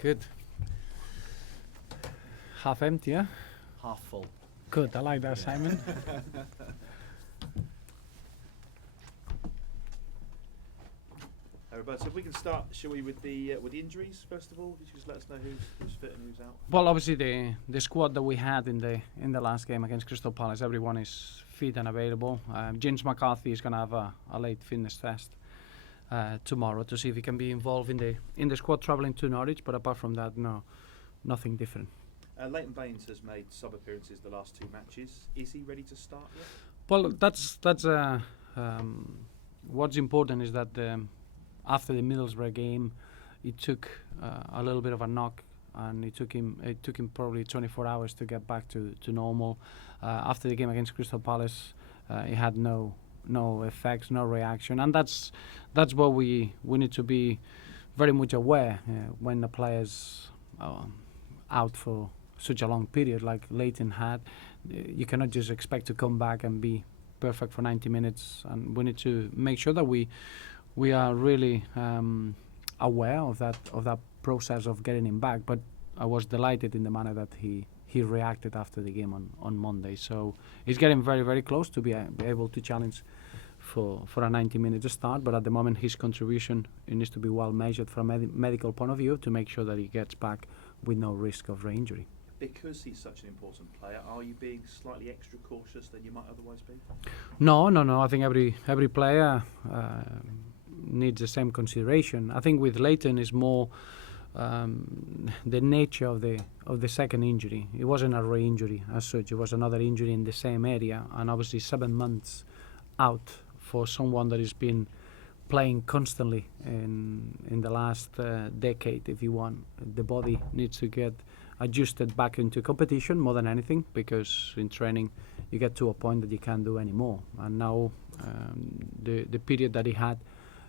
Good. Half empty, yeah? Half full. Good, I like that, Simon. Roberto, if we can start, shall we, with the injuries first of all? If you just let us know who's fit and who's out. Well, obviously the squad that we had in the last game against Crystal Palace, everyone is fit and available. James McCarthy is going to have a late fitness test tomorrow to see if he can be involved in the squad travelling to Norwich. But apart from that, no, nothing different. Leighton Baines has made sub appearances the last 2 matches. Is he ready to start yet? Well, that's what's important is that after the Middlesbrough game, it took a little bit of a knock, and it took him probably 24 hours to get back to normal. After the game against Crystal Palace, he had no effects, no reaction, and that's what we need to be very much aware when the players out for such a long period like Leighton had. You cannot just expect to come back and be perfect for 90 minutes, and we need to make sure that we are really aware of that process of getting him back. But I was delighted in the manner that he reacted after the game on Monday. So he's getting very, very close to be able to challenge for a 90-minute start. But at the moment, his contribution, it needs to be well measured from a medical point of view to make sure that he gets back with no risk of re-injury. Because he's such an important player, are you being slightly extra cautious than you might otherwise be? No. I think every player needs the same consideration. I think with Leighton is more the nature of the second injury. It wasn't a re-injury as such. It was another injury in the same area, and obviously 7 months out for someone that has been playing constantly in the last decade, if you want. The body needs to get adjusted back into competition more than anything, because in training you get to a point that you can't do any more. And now the period that he had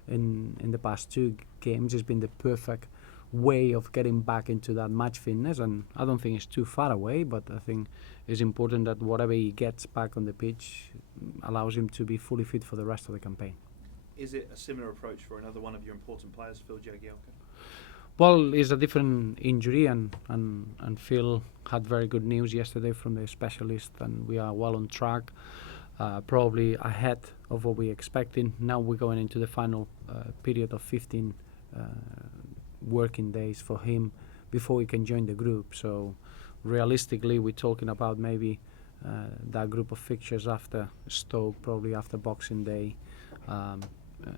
in the past 2 games has been the perfect way of getting back into that match fitness, and I don't think it's too far away, but I think it's important that whatever he gets back on the pitch allows him to be fully fit for the rest of the campaign. Is it a similar approach for another one of your important players, Phil Jagielka? Well, it's a different injury, and Phil had very good news yesterday from the specialist, and we are well on track, probably ahead of what we're expecting. Now we're going into the final period of 15 working days for him before he can join the group. So realistically, we're talking about maybe that group of fixtures after Stoke, probably after Boxing Day.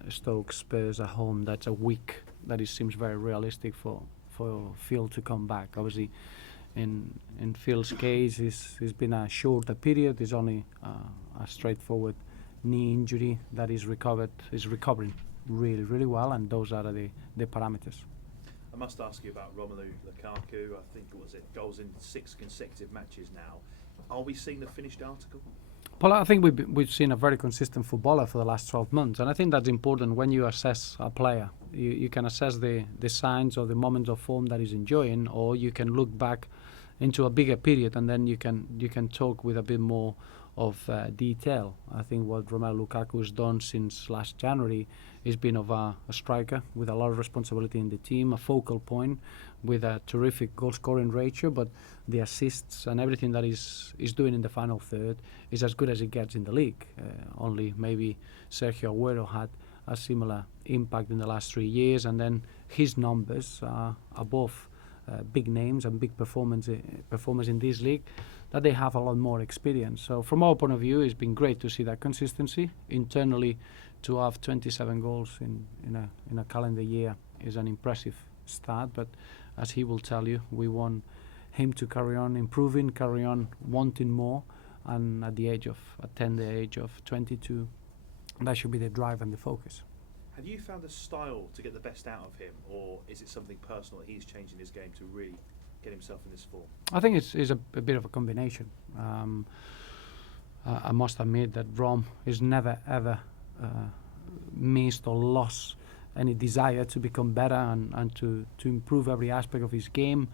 Stoke, Spurs at home, that's a week that it seems very realistic for Phil to come back. Obviously, in Phil's case, it's been a shorter period. It's only a straightforward knee injury that is recovering really, really well, and those are the parameters. I must ask you about Romelu Lukaku. I think goals in 6 consecutive matches now. Are we seeing the finished article? Well, I think we've seen a very consistent footballer for the last 12 months, and I think that's important when you assess a player. You can assess the signs or the moments of form that he's enjoying, or you can look back into a bigger period, and then you can talk with a bit more of detail. I think what Romelu Lukaku has done since last January is been of a striker with a lot of responsibility in the team, a focal point with a terrific goal-scoring ratio, but the assists and everything that he's doing in the final third is as good as it gets in the league. Only maybe Sergio Aguero had a similar impact in the last 3 years, and then his numbers are above big names and big performers in this league, that they have a lot more experience. So from our point of view, it's been great to see that consistency. Internally, to have 27 goals in a calendar year is an impressive start, but as he will tell you, we want him to carry on improving, carry on wanting more, and at the tender age of 22, that should be the drive and the focus. Have you found a style to get the best out of him, or is it something personal that he's changing his game to really get himself in this form? I think it's a bit of a combination. I must admit that Rom is never ever missed or lost any desire to become better and to improve every aspect of his game.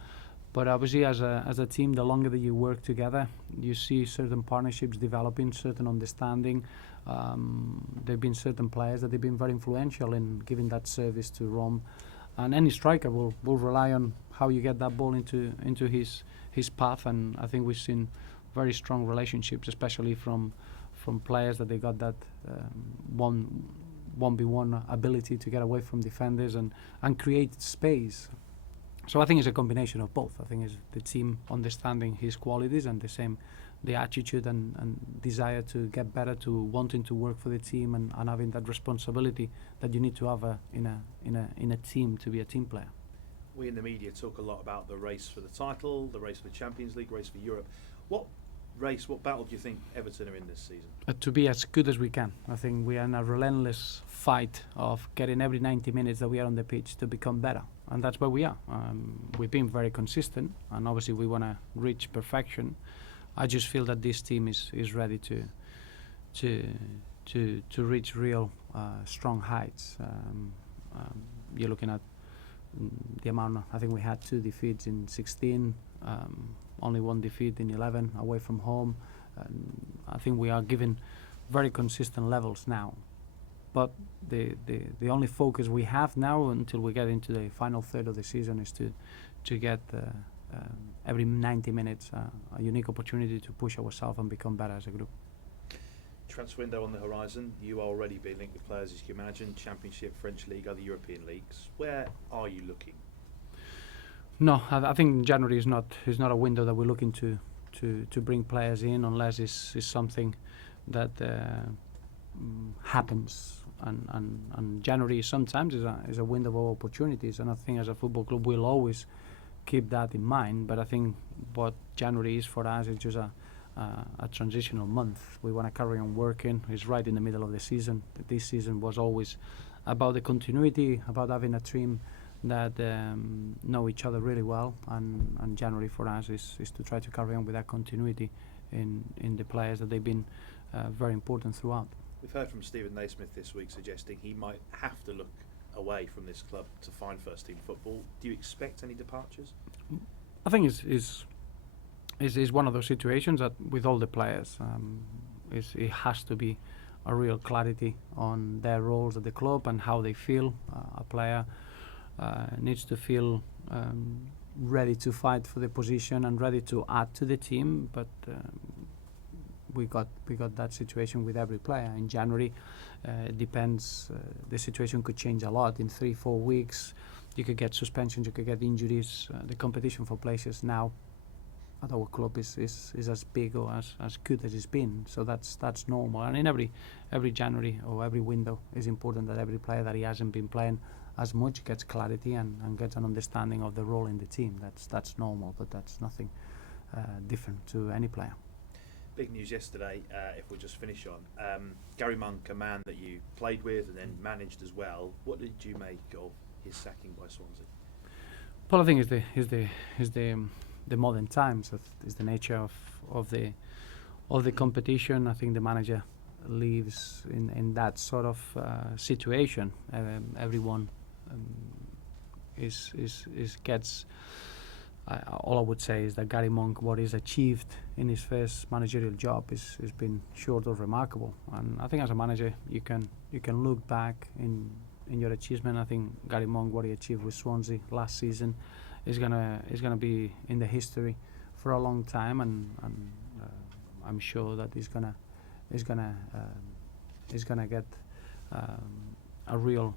But obviously, as a team, the longer that you work together, you see certain partnerships developing, certain understanding. There have been certain players that have been very influential in giving that service to Rom, and any striker will rely on how you get that ball into his path. And I think we've seen very strong relationships, especially from players, that they got that 1v1 ability to get away from defenders and create space. So I think it's a combination of both. I think it's the team understanding his qualities, and the attitude and desire to get better, to wanting to work for the team, and having that responsibility that you need to have in a team to be a team player. We in the media talk a lot about the race for the title, the race for the Champions League, race for Europe. What battle do you think Everton are in this season? To be as good as we can. I think we are in a relentless fight of getting every 90 minutes that we are on the pitch to become better, and that's where we are. We've been very consistent, and obviously we want to reach perfection. I just feel that this team is ready to reach real strong heights. You're looking at the amount. I think we had 2 defeats in 16. Only 1 defeat in 11 away from home. I think we are giving very consistent levels now. But the only focus we have now until we get into the final third of the season is to get every 90 minutes a unique opportunity to push ourselves and become better as a group. Transfer window on the horizon. You are already being linked with players, as you can imagine. Championship, French League, other European leagues. Where are you looking? No, I think January is not a window that we're looking to bring players in, unless it's something that happens. And January sometimes is a window of opportunities, and I think as a football club we'll always keep that in mind. But I think what January is for us is just a transitional month. We want to carry on working. It's right in the middle of the season. This season was always about the continuity, about having a team that know each other really well, and January for us is to try to carry on with that continuity in the players that they've been very important throughout. We've heard from Stephen Naismith this week suggesting he might have to look away from this club to find first team football. Do you expect any departures? I think it's one of those situations that with all the players it has to be a real clarity on their roles at the club and how they feel. A player needs to feel ready to fight for the position and ready to add to the team, but we got that situation with every player. In January, it depends. The situation could change a lot. In 3-4 weeks, you could get suspensions, you could get injuries. The competition for places now at our club is as big or as good as it's been. So that's normal. And in every January or every window, it's important that every player that he hasn't been playing as much gets clarity and gets an understanding of the role in the team. That's normal, but that's nothing different to any player. Big news yesterday, if we just finish on Gary Monk, a man that you played with and then managed as well. What did you make of his sacking by Swansea? Well, I think is the modern times. Is the nature of the competition. I think the manager lives in that sort of situation. Everyone gets. All I would say is that Gary Monk, what he's achieved in his first managerial job, has been short of remarkable. And I think as a manager, you can look back in your achievement. I think Gary Monk, what he achieved with Swansea last season, is gonna be in the history for a long time, and I'm sure that he's gonna get a real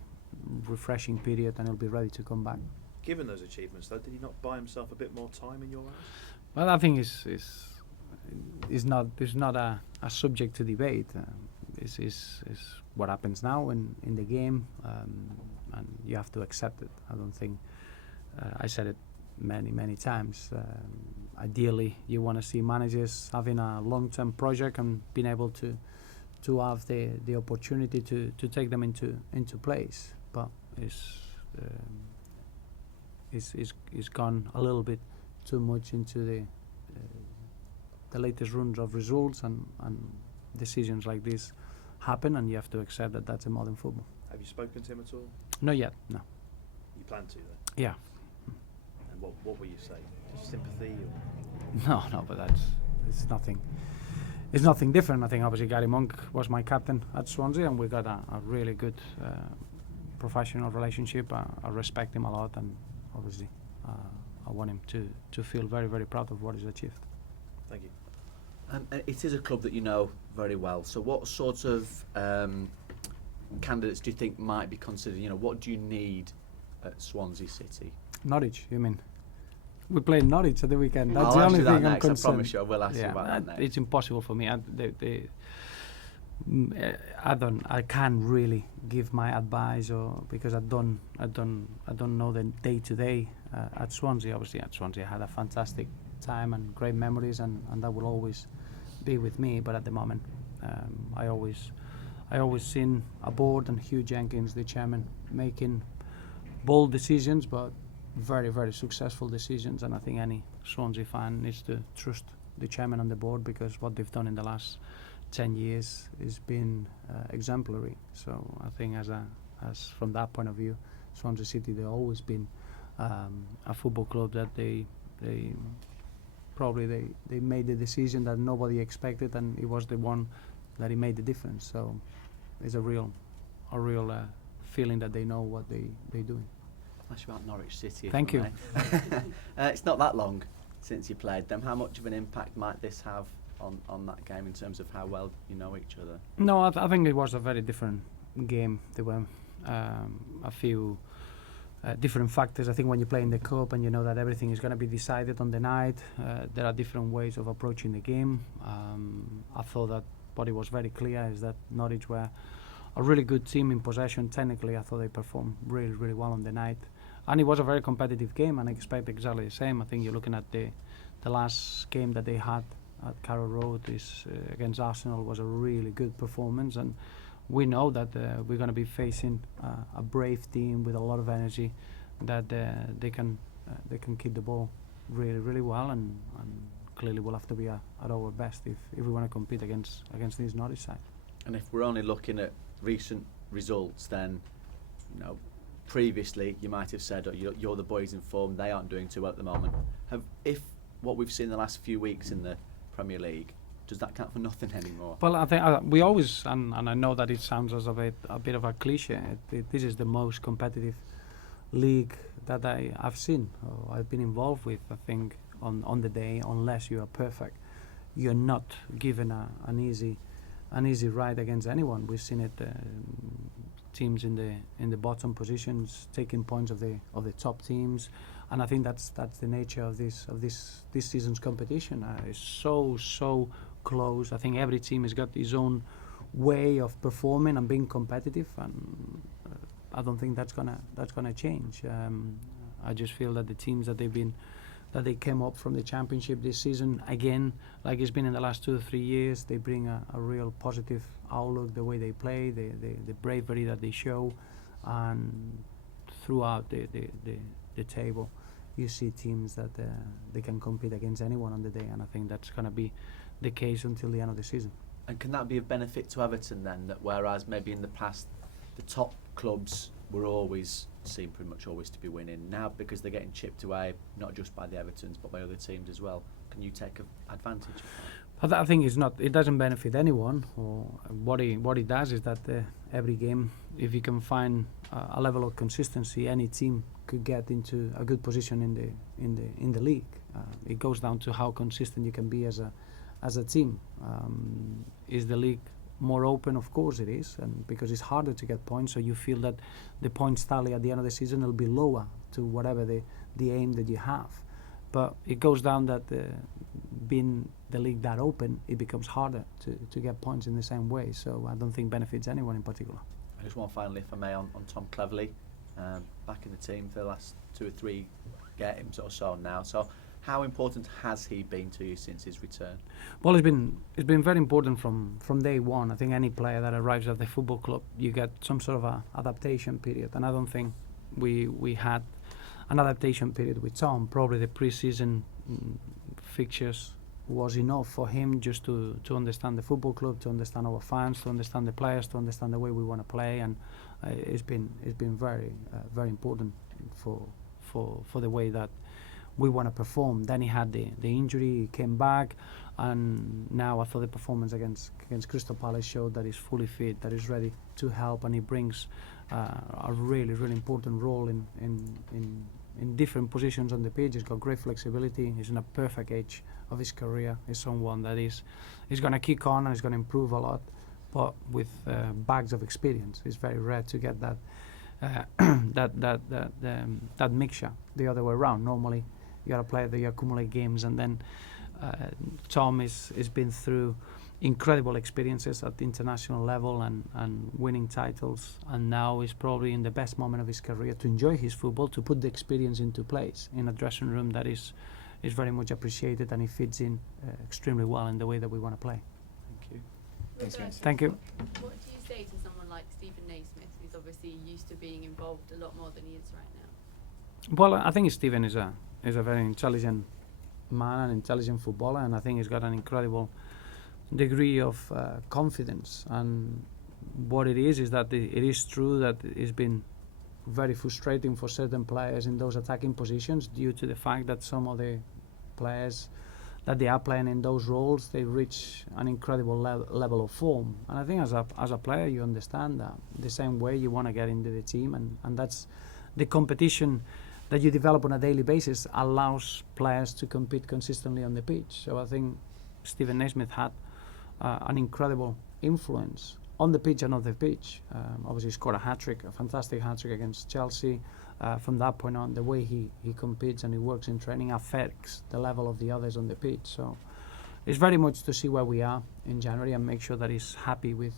refreshing period, and he'll be ready to come back. Given those achievements, though, did he not buy himself a bit more time in your eyes? Well, I think it's not a subject to debate. Is what happens now in the game, and you have to accept it. I don't think I said it many times. Ideally, you want to see managers having a long-term project and being able to have the opportunity to take them into place. But it's gone a little bit too much into the latest runs of results, and decisions like this happen, and you have to accept that that's a modern football. Have you spoken to him at all? Not yet, no. You plan to, though? Yeah. And what will you say? Just sympathy? Or? No, but it's nothing different. I think obviously Gary Monk was my captain at Swansea, and we got a really good professional relationship. I respect him a lot, and obviously I want him to feel very, very proud of what he's achieved. Thank you. It is a club that you know very well. So what sort of candidates do you think might be considered? You know, what do you need at Swansea City? Norwich, you mean? We play Norwich at the weekend. That's I'll the ask only you that thing I'm next. I concerned. promise you, I will ask you about that next. It's impossible for me. I can't really give my advice, or because I don't know the day to day at Swansea. Obviously, at Swansea, I had a fantastic time and great memories, and that will always be with me. But at the moment, I always seen a board and Hugh Jenkins, the chairman, making bold decisions, but very, very successful decisions. And I think any Swansea fan needs to trust the chairman and the board, because what they've done in the last 10 years has been exemplary. So I think as from that point of view, Swansea City, they've always been a football club that they made the decision that nobody expected, and it was the one that it made the difference. So it's a real feeling that they know what they're doing. Ask you about Norwich City. Thank you. It's not that long since you played them. How much of an impact might this have on that game in terms of how well you know each other? No, I think it was a very different game. There were a few different factors. I think when you play in the cup and you know that everything is going to be decided on the night, there are different ways of approaching the game. I thought that what it was very clear is that Norwich were a really good team in possession. Technically, I thought they performed really, really well on the night. And it was a very competitive game, and I expect exactly the same. I think you're looking at the last game that they had at Carrow Road against Arsenal was a really good performance, and we know that we're going to be facing a brave team with a lot of energy, that they can keep the ball really, really well, and clearly we'll have to be at our best if we want to compete against this Norwich side. And if we're only looking at recent results, then previously you might have said, oh, you're the boys in form, they aren't doing too well at the moment. If what we've seen the last few weeks in the Premier League, does that count for nothing anymore? Well, I think we always, and I know that it sounds as a bit of a cliche, this is the most competitive league that I've seen, or I've been involved with. I think on the day, unless you are perfect, you're not given an easy ride against anyone. We've seen it, teams in the bottom positions taking points of the top teams, and I think that's the nature of this season's competition. It's so close. I think every team has got his own way of performing and being competitive, and I don't think that's gonna change. I just feel that the teams that they came up from the championship this season, again, like it's been in the last 2 or 3 years, they bring a real positive outlook, the way they play, the bravery that they show, and throughout the table, you see teams that they can compete against anyone on the day, and I think that's going to be the case until the end of the season. And can that be of benefit to Everton then, that whereas maybe in the past the top clubs were always seen pretty much always to be winning, now because they're getting chipped away not just by the Evertons but by other teams as well, can you take advantage of that? I think it doesn't benefit anyone. Or what it does is that every game, if you can find a level of consistency, any team could get into a good position in the league. It goes down to how consistent you can be as a team. Is the league more open? Of course it is, and because it's harder to get points, so you feel that the points tally at the end of the season will be lower to whatever the aim that you have. But it goes down that being the league that open, it becomes harder to get points in the same way. So I don't think benefits anyone in particular. I just want finally, if I may, on Tom Cleverley, back in the team for the last 2 or 3 games or so now. So how important has he been to you since his return? Well, it's been very important from day one. I think any player that arrives at the football club, you get some sort of a adaptation period, and I don't think we had an adaptation period with Tom. Probably the pre-season fixtures was enough for him just to understand the football club, to understand our fans, to understand the players, to understand the way we want to play, and it's been very very important for the way that we want to perform. Then he had the injury, he came back. And now I thought the performance against Crystal Palace showed that he's fully fit, that he's ready to help, and he brings a really important role in different positions on the pitch. He's got great flexibility. He's in a perfect age of his career. He's someone that is going to kick on and he's going to improve a lot, but with bags of experience. It's very rare to get that that mixture the other way around. Normally, you got a player that you accumulate games, and then Tom is been through incredible experiences at the international level and winning titles, and now is probably in the best moment of his career to enjoy his football, to put the experience into place in a dressing room that is very much appreciated, and he fits in extremely well in the way that we want to play. Thank you. Thanks, guys. Thank you. What do you say to someone like Stephen Naismith, who's obviously used to being involved a lot more than he is right now? Well, I think Stephen is a very intelligent man, an intelligent footballer, and I think he's got an incredible degree of confidence. And what it is that it is true that it's been very frustrating for certain players in those attacking positions due to the fact that some of the players that they are playing in those roles, they reach an incredible level of form. And I think as a player, you understand that the same way you want to get into the team, and that's the competition that you develop on a daily basis allows players to compete consistently on the pitch. So I think Stephen Naismith had an incredible influence on the pitch and off the pitch. Obviously scored a hat-trick, a fantastic hat-trick against Chelsea. From that point on, the way he competes and he works in training affects the level of the others on the pitch. So it's very much to see where we are in January and make sure that he's happy with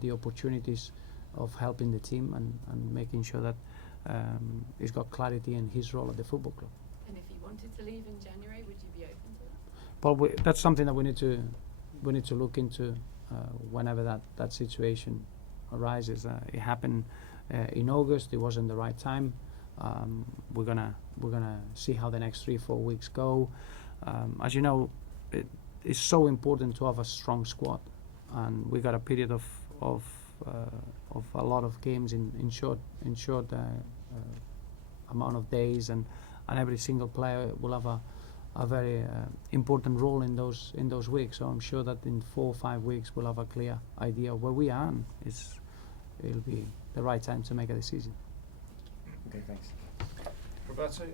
the opportunities of helping the team and making sure that he's got clarity in his role at the football club. And if he wanted to leave in January, would you be open to that? Well, that's something that we need to look into whenever that situation arises. It happened in August. It wasn't the right time. We're gonna see how the next 3-4 weeks go. As you know, it's so important to have a strong squad, and we got a period of a lot of games in short amount of days, and every single player will have a very important role in those weeks. So I'm sure that in 4 or 5 weeks we'll have a clear idea of where we are, and it'll be the right time to make a decision. Okay, thanks. Roberto,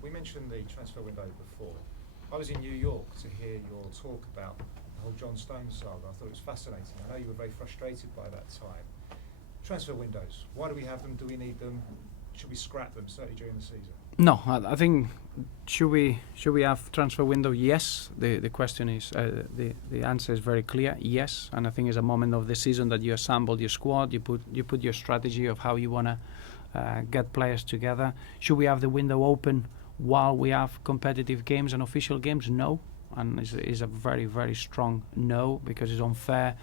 we mentioned the transfer window before. I was in New York to hear your talk about the whole John Stones saga. I thought it was fascinating. I know you were very frustrated by that time. Transfer windows, why do we have them? Do we need them? Should we scrap them, certainly during the season? No, I think should we have transfer window? Yes. The question is the answer is very clear. Yes, and I think it's a moment of the season that you assemble your squad. You put your strategy of how you want to get players together. Should we have the window open while we have competitive games and official games? No, and it's a very strong no, because it's unfair.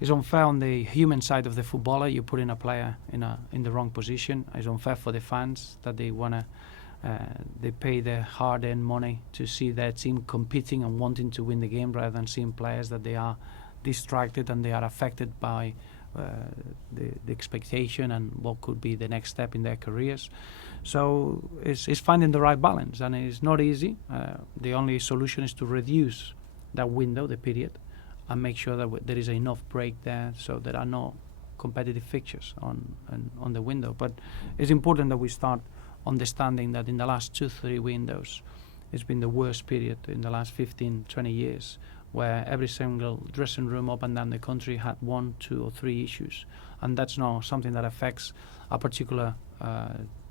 It's unfair on the human side of the footballer. You put in a player in the wrong position. It's unfair for the fans that they pay their hard-earned money to see their team competing and wanting to win the game, rather than seeing players that they are distracted and they are affected by the expectation and what could be the next step in their careers. So it's finding the right balance, and it's not easy. The only solution is to reduce that window, the period, and make sure that there is enough break there so there are no competitive fixtures on the window. But it's important that we start understanding that in the last 2-3 windows, it's been the worst period in the last 15-20 years, where every single dressing room up and down the country had 1, 2 or 3 issues. And that's not something that affects a particular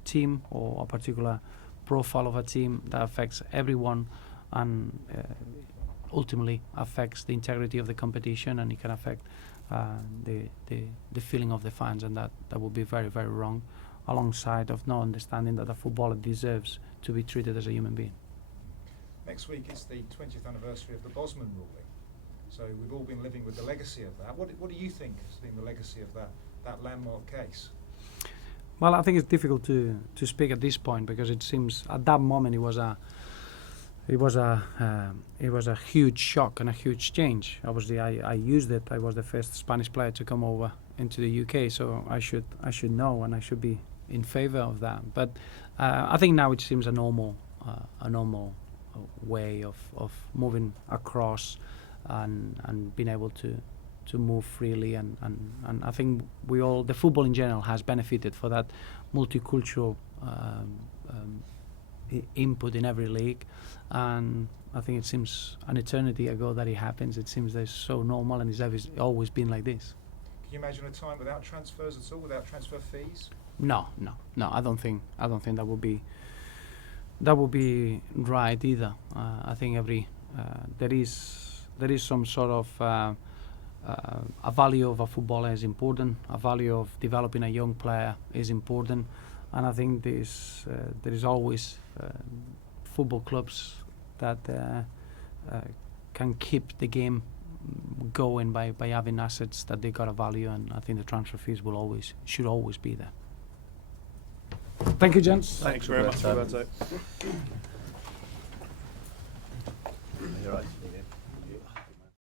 team or a particular profile of a team. That affects everyone, and ultimately affects the integrity of the competition, and it can affect the feeling of the fans, and that would be very wrong, alongside of not understanding that a footballer deserves to be treated as a human being. Next week is the 20th anniversary of the Bosman ruling. So we've all been living with the legacy of that. What do you think has been the legacy of that landmark case? Well, I think it's difficult to speak at this point, because it seems at that moment it was a huge shock and a huge change. Obviously, I used it. I was the first Spanish player to come over into the UK, so I should know, and I should be in favour of that. But I think now it seems a normal way of moving across and being able to move freely, and I think the football in general has benefited for that multicultural input in every league, and I think it seems an eternity ago that it happens. It seems that it's so normal, and it's always been like this. Can you imagine a time without transfers at all, without transfer fees? No. I don't think that would be right either. I think there is some sort of a value of a footballer is important. A value of developing a young player is important, and I think there is always football clubs that can keep the game going by having assets that they got a value, and I think the transfer fees should always be there. Thank you, gents. Thanks very much, Roberto. Roberto. You're right.